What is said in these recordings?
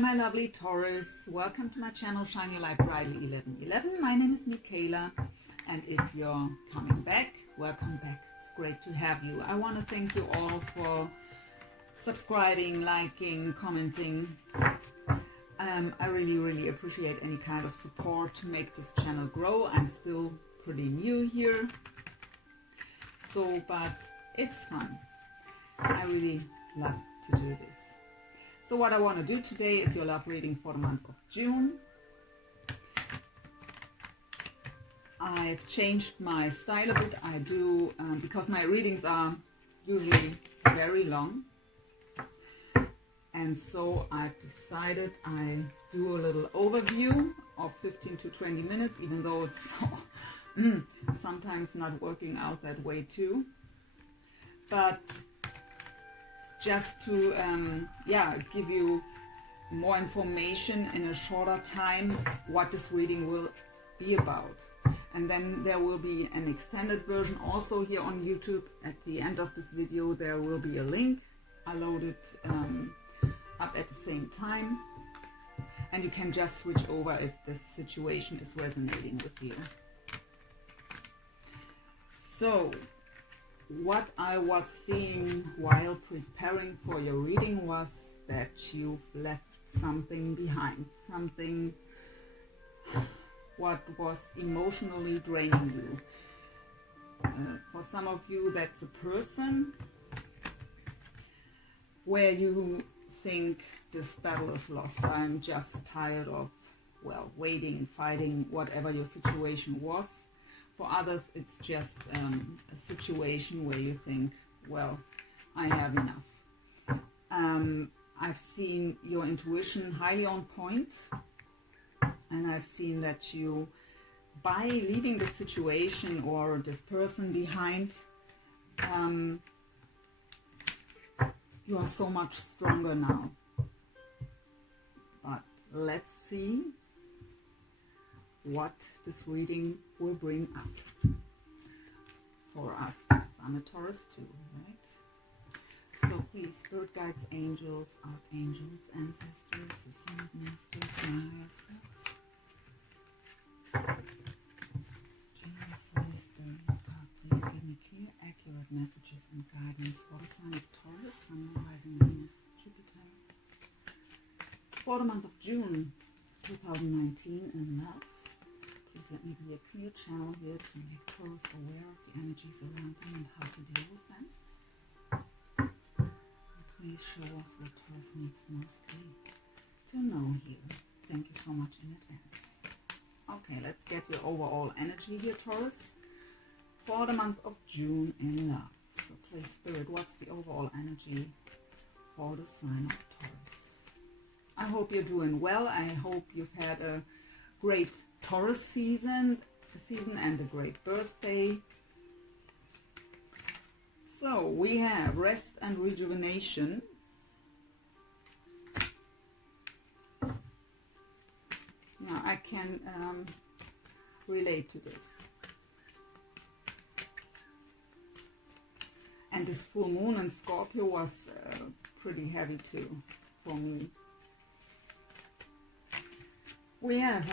my lovely Taurus. Welcome to my channel, Shine Your Light Brightly 1111. My name is Michaela, and if you're coming back, welcome back. It's great to have you. I want to thank you all for subscribing, liking, commenting. I really appreciate any kind of support to make this channel grow. I'm still pretty new here, but it's fun. I really love to do this. So what I want to do today is your love reading for the month of June. I've changed my style a bit. I do, because my readings are usually very long. And so I've decided I do a little overview of 15 to 20 minutes, even though it's so, sometimes not working out that way too. But just to give you more information in a shorter time what this reading will be about. And then there will be an extended version also here on YouTube. At the end of this video there will be a link. I load it up at the same time, and you can just switch over if this situation is resonating with you. So what I was seeing while preparing for your reading was that you've left something behind, something what was emotionally draining you. For some of you, that's a person where you think this battle is lost. I'm just tired of, well, waiting, fighting, whatever your situation was. For others, it's just a situation where you think, well, I have enough. I've seen your intuition highly on point, and I've seen that you, by leaving the situation or this person behind, you are so much stronger now. But let's see what this reading will bring up for us, because I'm a Taurus too, right? So please, spirit guides, angels, archangels, ancestors, ascended masters, myself, Jesus, Holy Spirit, God, please give me clear, accurate messages and guidance for the sign of Taurus, Sun, rising, Venus, Jupiter, for the month of June 2019 in love. Please let me be a clear channel here to make Taurus aware of the energies around them and how to deal with them. And please show us what Taurus needs mostly to know here. Thank you so much in advance. Okay, let's get your overall energy here, Taurus, for the month of June in love. So please, Spirit, what's the overall energy for the sign of Taurus? I hope you're doing well. I hope you've had a great Taurus season and a great birthday. So we have rest and rejuvenation. Now I can relate to this. And this full moon in Scorpio was pretty heavy too for me. We have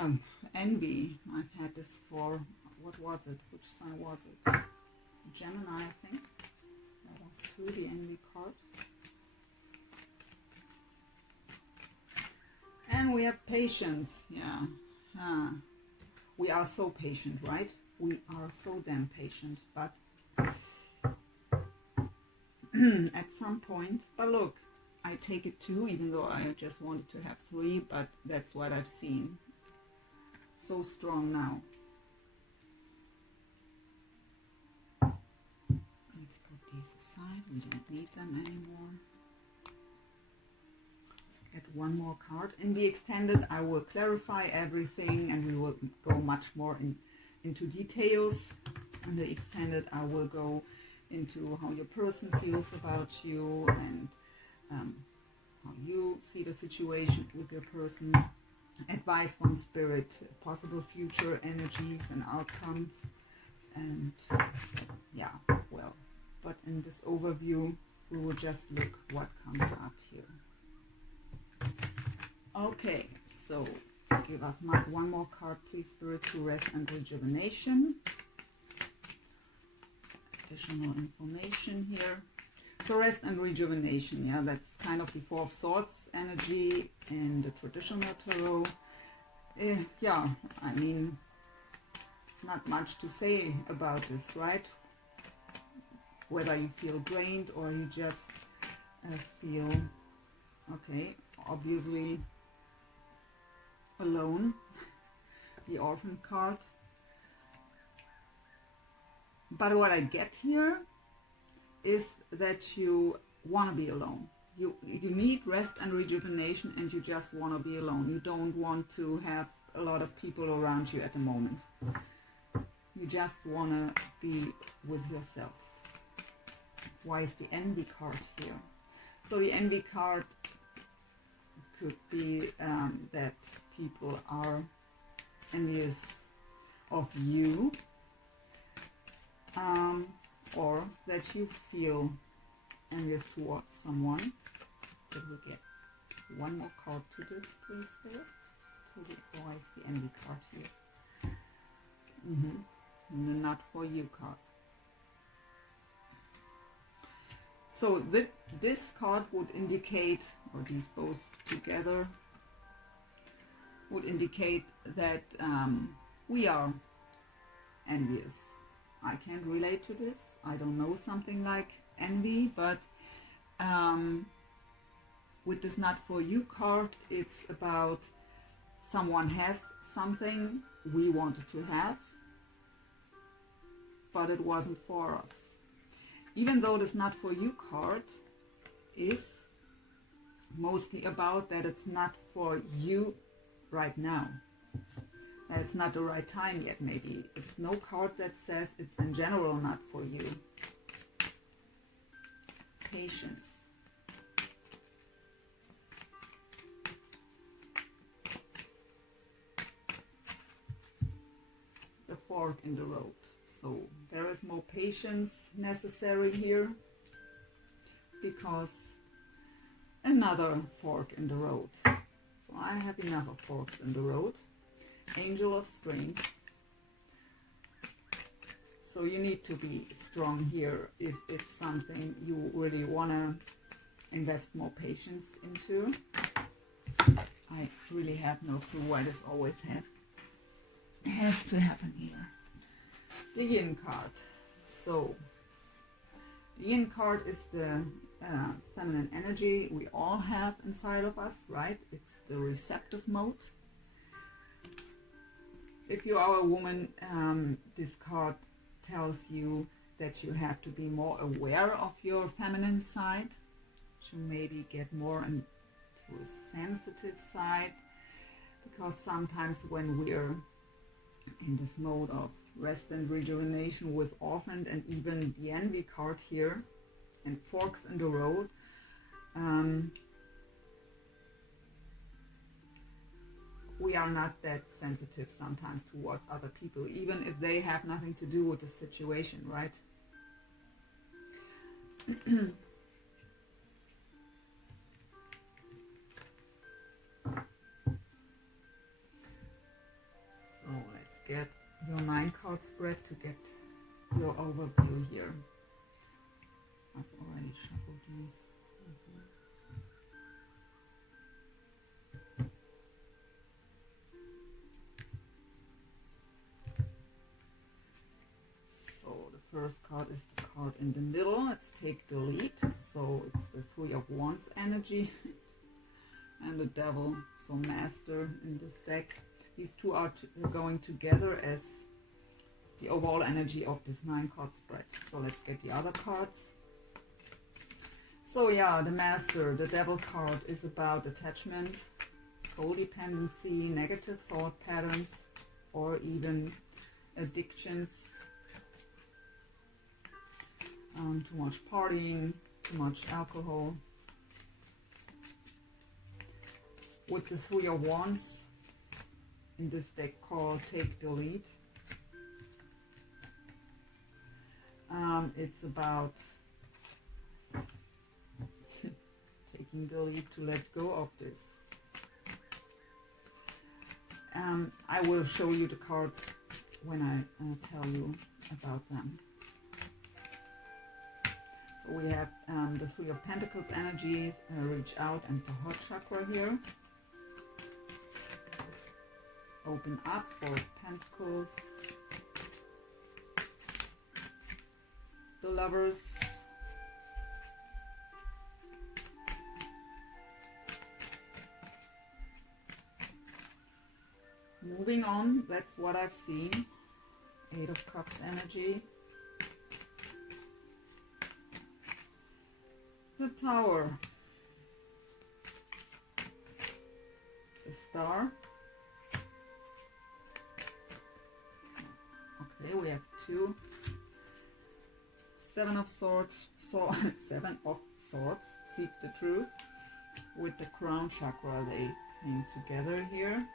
envy. I've had this for, what was it? Which sign was it? Gemini, I think. That was too, the envy card. And we have patience. Yeah. We are so patient, right? We are so damn patient. But at some point, but look, I take it 2, even though I just wanted to have 3, but that's what I've seen. So strong now. Let's put these aside. We don't need them anymore. Let's get one more card. In the extended, I will clarify everything and we will go much more into details. In the extended, I will go into how your person feels about you and how you see the situation with your person, advice from spirit, possible future energies and outcomes, and yeah, well, but in this overview we will just look what comes up here. Okay, so give us one more card, please, Spirit, to rest and rejuvenation. Additional information here. So rest and rejuvenation, yeah, that's kind of the Four of Swords energy in the traditional tarot. Yeah, I mean, not much to say about this, right? Whether you feel drained or you just feel, okay, obviously alone, the Orphan card. But what I get here is that you want to be alone. You need rest and rejuvenation, and you just want to be alone. You don't want to have a lot of people around you at the moment. You just want to be with yourself. Why is the Envy card here? So the Envy card could be that people are envious of you, or that you feel envious towards someone. Did we get one more card to this, please, Spirit? Why is the Envy card here? The Not For You card. So this card would indicate, or these both together, would indicate that we are envious. I can't relate to this. I don't know something like envy, but with this Not For You card, it's about someone has something we wanted to have, but it wasn't for us. Even though this Not For You card is mostly about that it's not for you right now. That it's not the right time yet, maybe. It's no card that says it's in general not for you. Patience. The fork in the road. So there is more patience necessary here, because another fork in the road. So I have enough of forks in the road. Angel of Strength. So you need to be strong here if it's something you really want to invest more patience into. I really have no clue why this always has to happen here. The Yin card. So the Yin card is the feminine energy we all have inside of us, right? It's the receptive mode. If you are a woman, this card tells you that you have to be more aware of your feminine side, to maybe get more into a sensitive side, because sometimes when we're in this mode of rest and rejuvenation with Orphan and even the Envy card here and forks in the road, we are not that sensitive sometimes towards other people, even if they have nothing to do with the situation, right? So let's get your 9 card spread to get your overview here. I've already shuffled these. First card is the card in the middle. Let's take the lead. So it's the Three of Wands energy and the Devil, so Master in this deck. These two are going together as the overall energy of this 9 card spread. So let's get the other cards. So yeah, the Master, the Devil card is about attachment, codependency, negative thought patterns, or even addictions. Too much partying, too much alcohol. With the Three of Wands in this deck called Take the Lead, it's about taking the lead to let go of this. I will show you the cards when I tell you about them. So we have the Three of Pentacles energy, reach out, and the heart chakra here. Open up, Four of Pentacles. The Lovers. Moving on, that's what I've seen. Eight of Cups energy. The Tower. The Star. Okay, we have two. Seven of Swords. Seven of Swords. Seek the truth. With the Crown chakra, they came together here.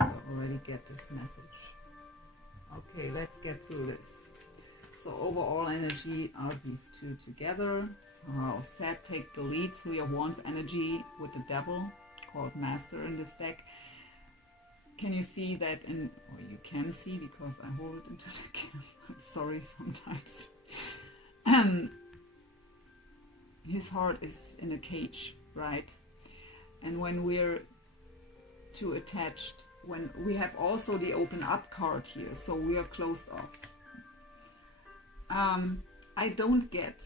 I already get this message. Okay, let's get through this. So overall energy are these two together. So Set take the lead. Three of Wands energy with the Devil, called Master in this deck. Can you see that in, or you can see because I hold it into the camera. I'm sorry sometimes. His heart is in a cage, right? And when we're too attached, when we have also the open up card here, so we are closed off. I don't get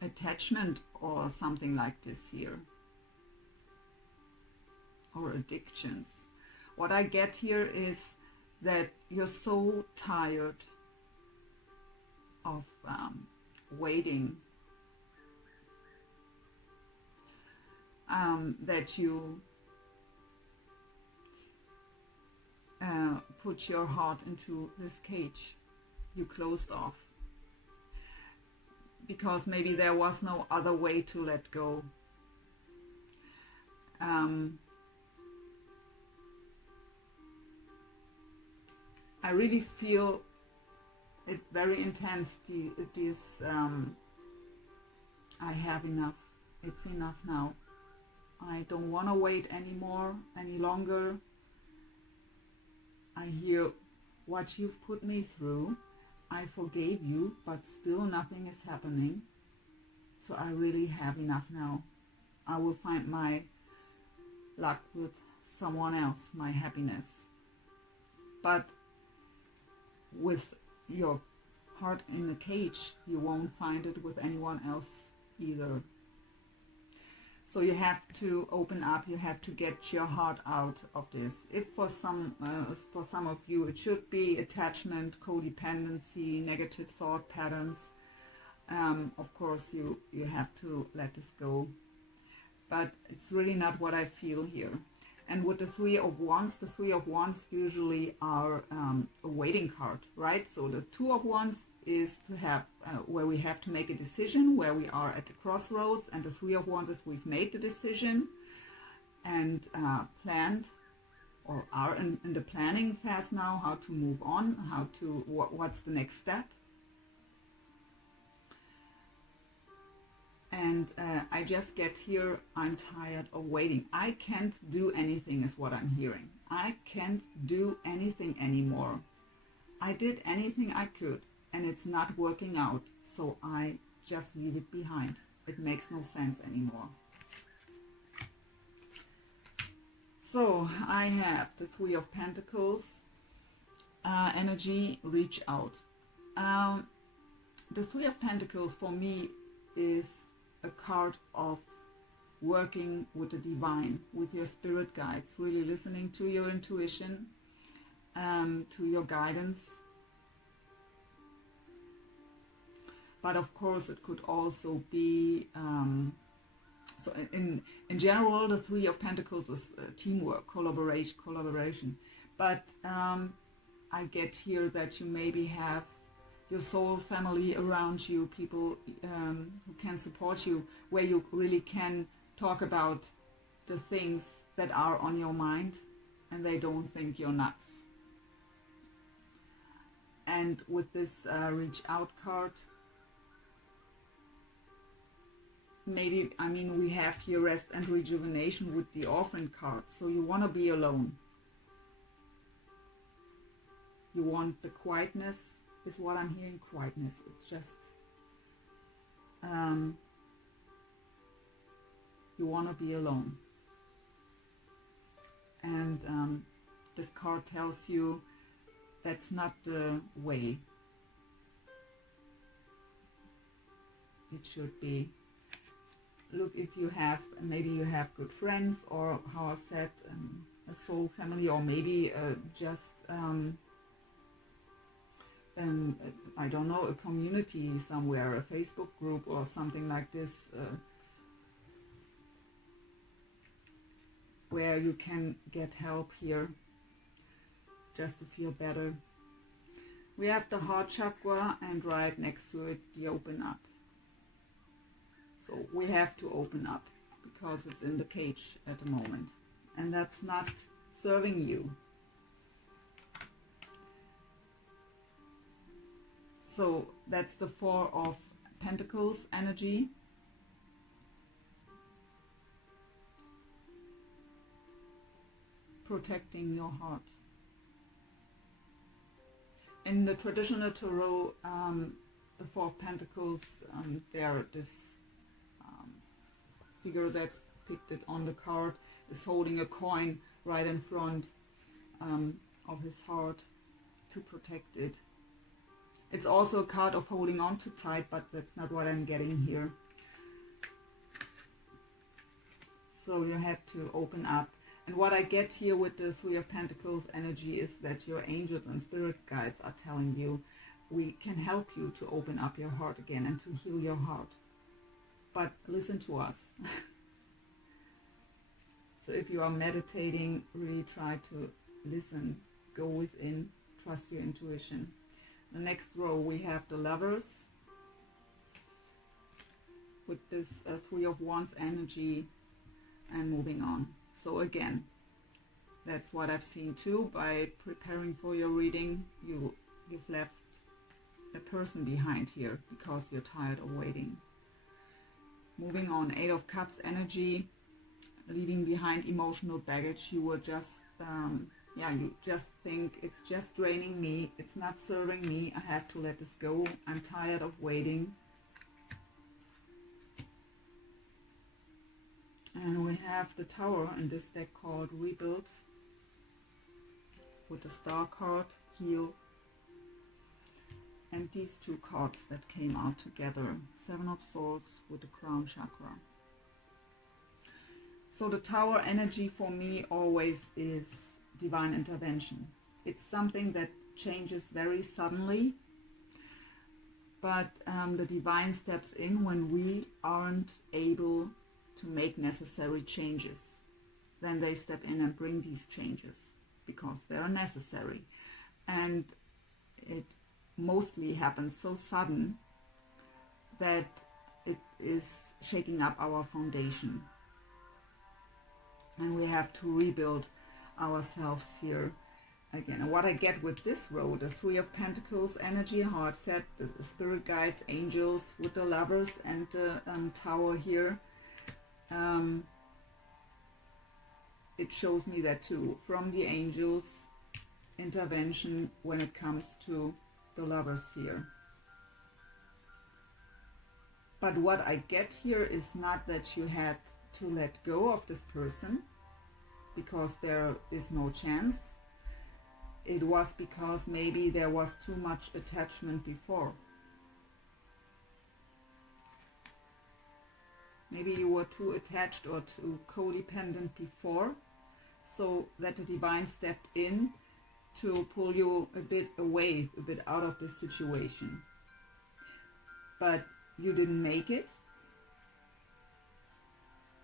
attachment or something like this here, or addictions. What I get here is that you're so tired of waiting, that you put your heart into this cage. You closed off because maybe there was no other way to let go. I really feel it very intense. I have enough. It's enough now. I don't want to wait anymore, any longer. I hear what you've put me through. I forgave you, but still nothing is happening. So I really have enough now. I will find my luck with someone else, my happiness. But with your heart in the cage, you won't find it with anyone else either. So you have to open up, you have to get your heart out of this. If for some of you it should be attachment, codependency, negative thought patterns, of course you have to let this go. But it's really not what I feel here. And with the Three of Wands usually are a waiting card, right? So the Two of Wands is to have where we have to make a decision, where we are at the crossroads, and the Three of Wands is we've made the decision and planned, or are in the planning phase now, how to move on, how to what's the next step. And I just get here, I'm tired of waiting. I can't do anything is what I'm hearing. I can't do anything anymore. I did anything I could, and it's not working out, so I just leave it behind. It makes no sense anymore. So I have the Three of Pentacles energy, reach out. The Three of Pentacles for me is a card of working with the divine, with your spirit guides, really listening to your intuition, to your guidance. But of course it could also be, so in general the Three of Pentacles is teamwork, collaboration. But I get here that you maybe have your soul family around you, people who can support you, where you really can talk about the things that are on your mind and they don't think you're nuts. And with this reach out card, maybe, I mean, we have here rest and rejuvenation with the orphan card. So you want to be alone. You want the quietness, is what I'm hearing, quietness. It's just, you want to be alone. And this card tells you that's not the way it should be. Look, if you have, maybe you have good friends, or how I said, a soul family, or maybe just I don't know, a community somewhere, a Facebook group or something like this, where you can get help here just to feel better. We have the heart chakra, and right next to it the open up. So we have to open up because it's in the cage at the moment, and that's not serving you. So that's the Four of Pentacles energy. Protecting your heart. In the traditional Tarot, the Four of Pentacles, there this figure that's depicted on the card is holding a coin right in front of his heart to protect it. It's also a card of holding on too tight, but that's not what I'm getting here. So you have to open up. And what I get here with the Three of Pentacles energy is that your angels and spirit guides are telling you, we can help you to open up your heart again and to heal your heart. But listen to us. So if you are meditating, really try to listen, go within, trust your intuition. The next row we have the Lovers with this Three of Wands energy, and moving on. So again, that's what I've seen too. By preparing for your reading, you've left a person behind here because you're tired of waiting. Moving on, Eight of Cups energy, leaving behind emotional baggage. You were just, you just think it's just draining me, it's not serving me, I have to let this go, I'm tired of waiting. And we have the Tower in this deck called Rebuild, with the Star card, Heal, and these two cards that came out together, Seven of Swords with the Crown Chakra. So the Tower energy for me always is divine intervention. It's something that changes very suddenly, but the divine steps in when we aren't able to make necessary changes. Then they step in and bring these changes because they are necessary. And it mostly happens so sudden that it is shaking up our foundation. And we have to rebuild ourselves here again. And what I get with this row, the Three of Pentacles energy, how I've said, the spirit guides, angels with the Lovers, and the Tower here, it shows me that too, from the angels, intervention when it comes to the Lovers here. But what I get here is not that you had to let go of this person because there is no chance. It was because maybe there was too much attachment before. Maybe you were too attached or too codependent before, so that the divine stepped in to pull you a bit away, a bit out of this situation. But you didn't make it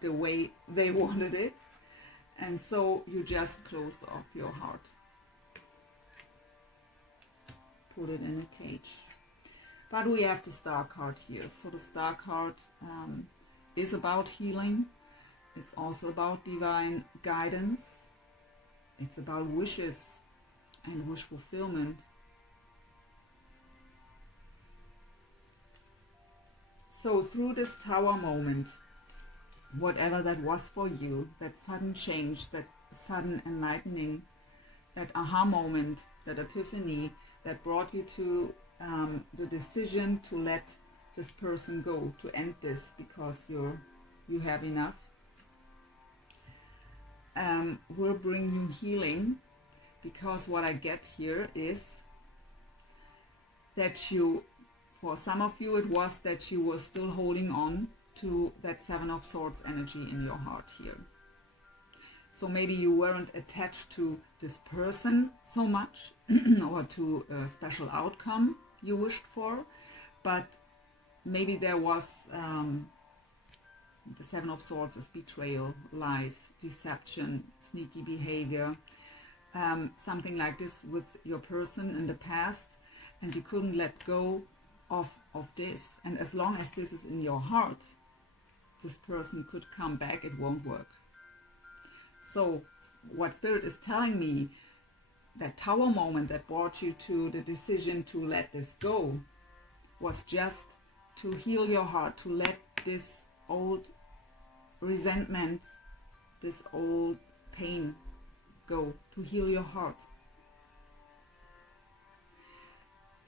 the way they wanted it, and so you just closed off your heart. Put it in a cage. But we have the Star card here. So the Star card is about healing. It's also about divine guidance. It's about wishes and wish fulfillment. So through this Tower moment, whatever that was for you, that sudden change, that sudden enlightening, that aha moment, that epiphany that brought you to the decision to let this person go, to end this because you have enough, will bring you healing. Because what I get here is that you, for some of you, it was that you were still holding on to that Seven of Swords energy in your heart here. So maybe you weren't attached to this person so much or to a special outcome you wished for, but maybe there was the Seven of Swords is betrayal, lies, deception, sneaky behavior, something like this with your person in the past, and you couldn't let go of this. And as long as this is in your heart, this person could come back, it won't work. So what Spirit is telling me, that Tower moment that brought you to the decision to let this go, was just to heal your heart, to let this old resentment, this old pain go, to heal your heart.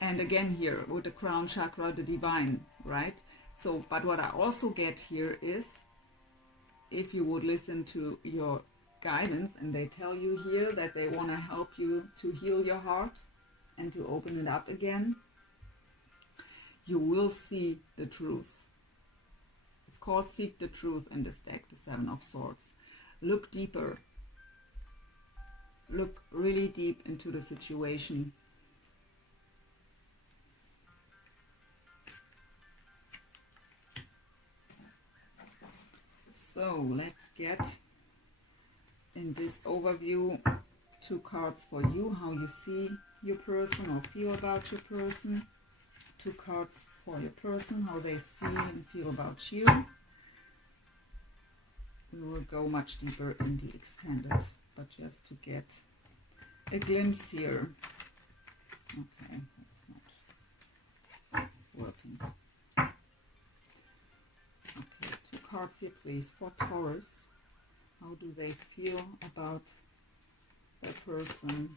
And again here with the crown chakra, the divine, right? So, but what I also get here is, if you would listen to your guidance, and they tell you here that they want to help you to heal your heart and to open it up again, you will see the truth. It's called Seek the Truth in this deck, the Seven of Swords. Look deeper. Look really deep into the situation. So let's get in this overview 2 cards for you, how you see your person or feel about your person. 2 cards for your person, how they see and feel about you. We will go much deeper in the extended, but just to get a glimpse here. Okay, that's not working. Okay, 2 cards here please for Taurus. How do they feel about their person?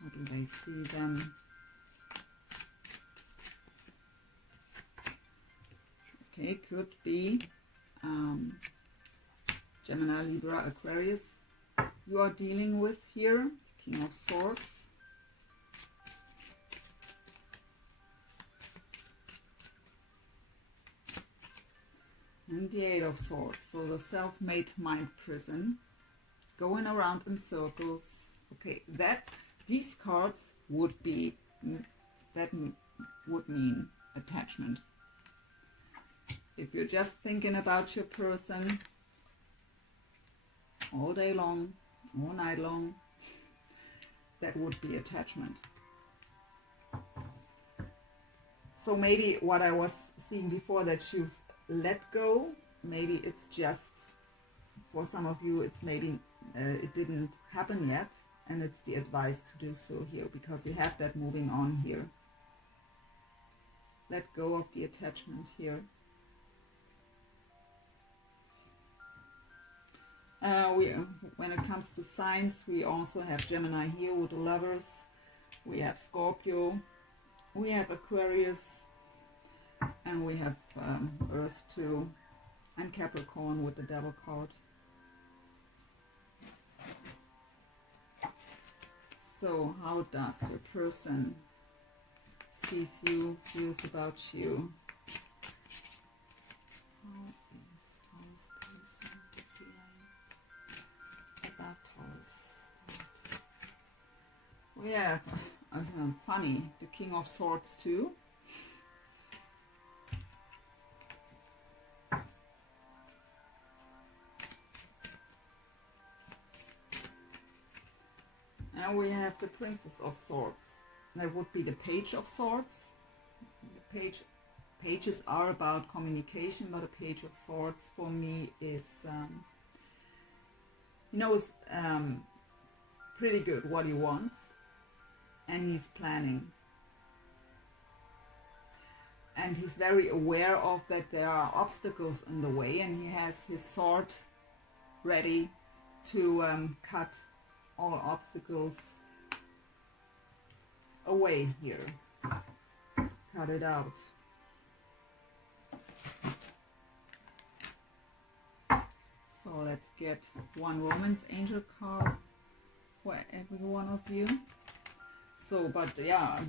How do they see them? Okay, could be Gemini, Libra, Aquarius you are dealing with here. King of Swords. And the Eight of Swords. So the self-made mind prison. Going around in circles. Okay, these cards would be, that would mean attachment. If you're just thinking about your person all day long, all night long, that would be attachment. So maybe what I was seeing before, that you've let go, maybe it's just, for some of you, it's maybe it didn't happen yet, and it's the advice to do so here, because you have that moving on here. Let go of the attachment here. When it comes to signs, we also have Gemini here with the Lovers. We have Scorpio. We have Aquarius. And we have Earth too. And Capricorn with the Devil card. So how does your person sees you, feels about you? How is person feeling about Taurus? We have, funny, the King of Swords too. And we have the Princess of Swords. That would be the Page of Swords. The pages are about communication, but a Page of Swords for me is, he knows pretty good what he wants, and he's planning. and he's very aware of that there are obstacles in the way, and he has his sword ready to cut all obstacles away here. Cut it out. So let's get one Romance Angel card for every one of you. So, but yeah,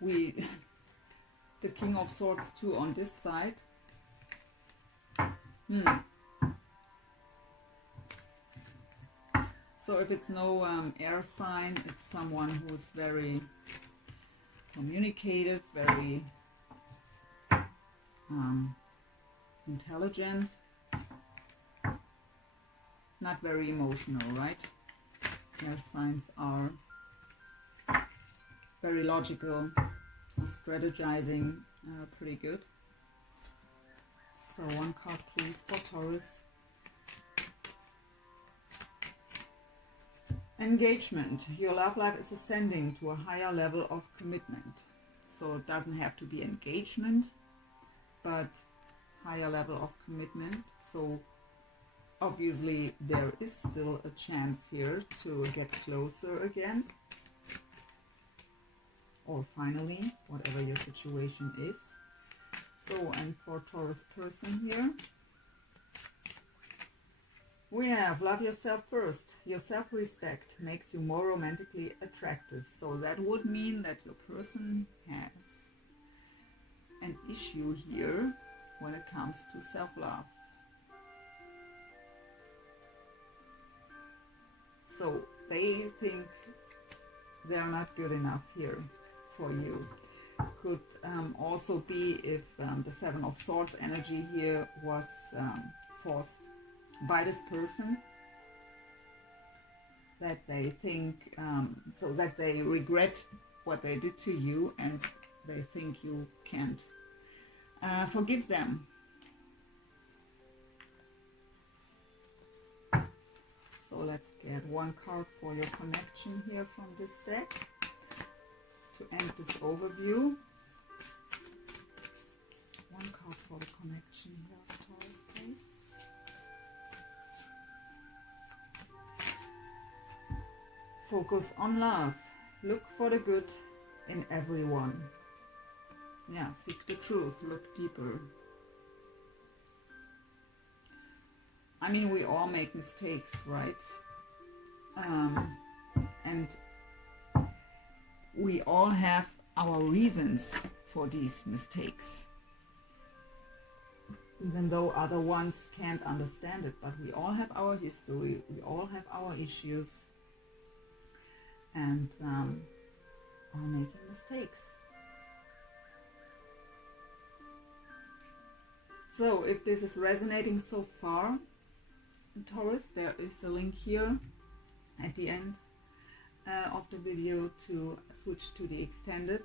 the King of Swords too on this side. So if it's no air sign, it's someone who's very communicative, very intelligent, not very emotional, right? Air signs are very logical, strategizing, pretty good. So one card please for Taurus. Engagement. Your love life is ascending to a higher level of commitment. So it doesn't have to be engagement, but higher level of commitment. So obviously there is still a chance here to get closer again. Or finally, whatever your situation is. So, and for Taurus person here, we have love yourself first. Your self-respect makes you more romantically attractive. So that would mean that your person has an issue here when it comes to self-love. So they think they're not good enough here for you. Could also be if the Seven of Swords energy here was forced by this person, that they think, so that they regret what they did to you and they think you can't forgive them. So let's get one card for your connection here from this deck to end this overview. One card for the connection here of Taurus, please. Focus on love. Look for the good in everyone. Yeah, seek the truth. Look deeper. I mean, we all make mistakes, right? And we all have our reasons for these mistakes. Even though other ones can't understand it, but we all have our history, we all have our issues, and are making mistakes. So if this is resonating so far, Taurus, there is a link here at the end of the video to switch to the extended.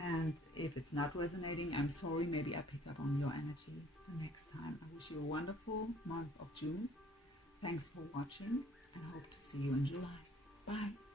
And if it's not resonating, I'm sorry, maybe I pick up on your energy the next time. I wish you a wonderful month of June. Thanks for watching and hope to see you in July. Bye.